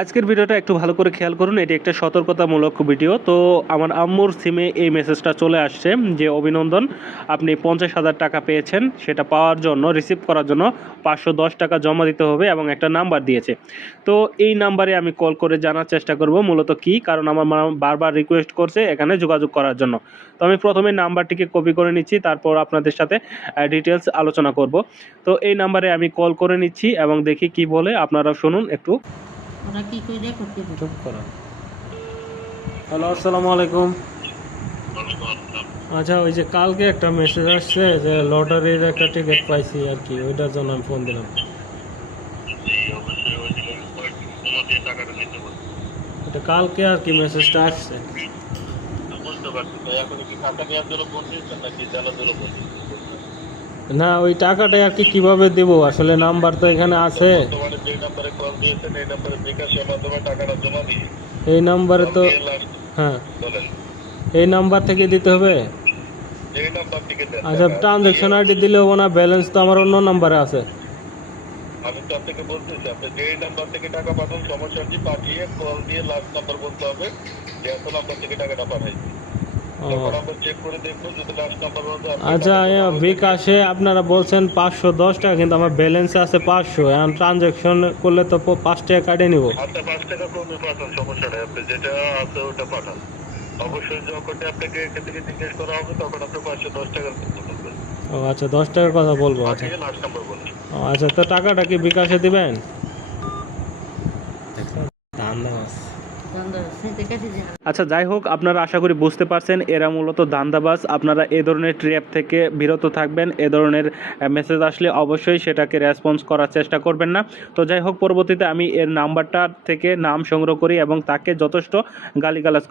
আজকের ভিডিওটা একটু ভালো করে খেয়াল করুন, এটি একটা সতর্কতামূলক ভিডিও। তো আমার আম্মুর সিমে এই মেসেজটা চলে আসছে যে অভিনন্দন, আপনি 50,000 টাকা পেয়েছেন। সেটা পাওয়ার জন্য, রিসিভ করার জন্য 510 টাকা জমা দিতে হবে এবং একটা নাম্বার দিয়েছে। তো এই নাম্বারে আমি কল করে জানার চেষ্টা করব মূলত কি, কারণ আমার মা বারবার রিকোয়েস্ট করছে এখানে যোগাযোগ করার জন্য। তো আমি প্রথমে নাম্বারটিকে কপি করে নিচ্ছি, তারপর আপনাদের সাথে ডিটেলস আলোচনা করব। তো এই নাম্বারে আমি কল করে নিচ্ছি এবং দেখি কি বলে, আপনারা শুনুন একটু। ওরা কি করে করতে পারে? চুপ করো। হ্যালো, আসসালামু আলাইকুম। আচ্ছা, ওই যে কালকে একটা মেসেজ আসছে যে লটারির একটা টিকিট পাইছি আর কি, ওইটার জন্য আমি ফোন দিলাম। এটা কালকে আর কি মেসেজটা আসছে। না, ওই টাকাটা আর কি কিভাবে দেব, আসলে নাম্বার তো এখানে আছে। এই নাম্বারে তো, হ্যাঁ, এই নাম্বার থেকে দিতে হবে। আচ্ছা, ট্রানজাকশন আইডি দিলেও না, ব্যালেন্স তো আমার অন্য নাম্বারে আছে। আমি তো আপনাকে বলতেছি, আপনি যে নাম্বার থেকে টাকা পাঠান সমস্যাটি পাঠিয়ে কল দিয়ে লাস্ট নাম্বার বলতে হবে যে এত নাম্বার থেকে টাকাটা পাঠাইছি। তখন আমরা চেক করে দেখবো যদি লাস্ট নাম্বার বলতে। আচ্ছা, বিকাশে আপনারা বলছেন 510 টাকা, কিন্তু আমার ব্যালেন্সে আছে 500। এখন ট্রানজাকশন করলে তো 5 টাকা কাটিয়ে নিব। আচ্ছা, 5 টাকা কমে পাঠান, সমস্যা নেই। আপনি যেটা আছে ওটা পাঠান। অবশ্যই যখন আপনাকে এখান থেকে জিজ্ঞেস করা হবে তখন আপনি 510 টাকার কথা বলবেন। ও আচ্ছা, 10 টাকার কথা বলবো। আচ্ছা, পাঠিয়ে লাস্ট নাম্বার বলেন। ও আচ্ছা, তো টাকাটা কি বিকাশে দিবেন? আচ্ছা, যাই হোক, আপনারা আশা করি বুঝতে পারছেন এরা মূলত ধান্দাবাজ। আপনারা এই ধরনের ট্র্যাপ থেকে বিরত থাকবেন। এ ধরনের মেসেজ আসলে অবশ্যই সেটাকে রেসপন্স করার চেষ্টা করবেন না। তো যাই হোক, পরবর্তীতে আমি এর নাম্বারটা থেকে নাম সংগ্রহ করি এবং তাকে যথেষ্ট গালিগালাজ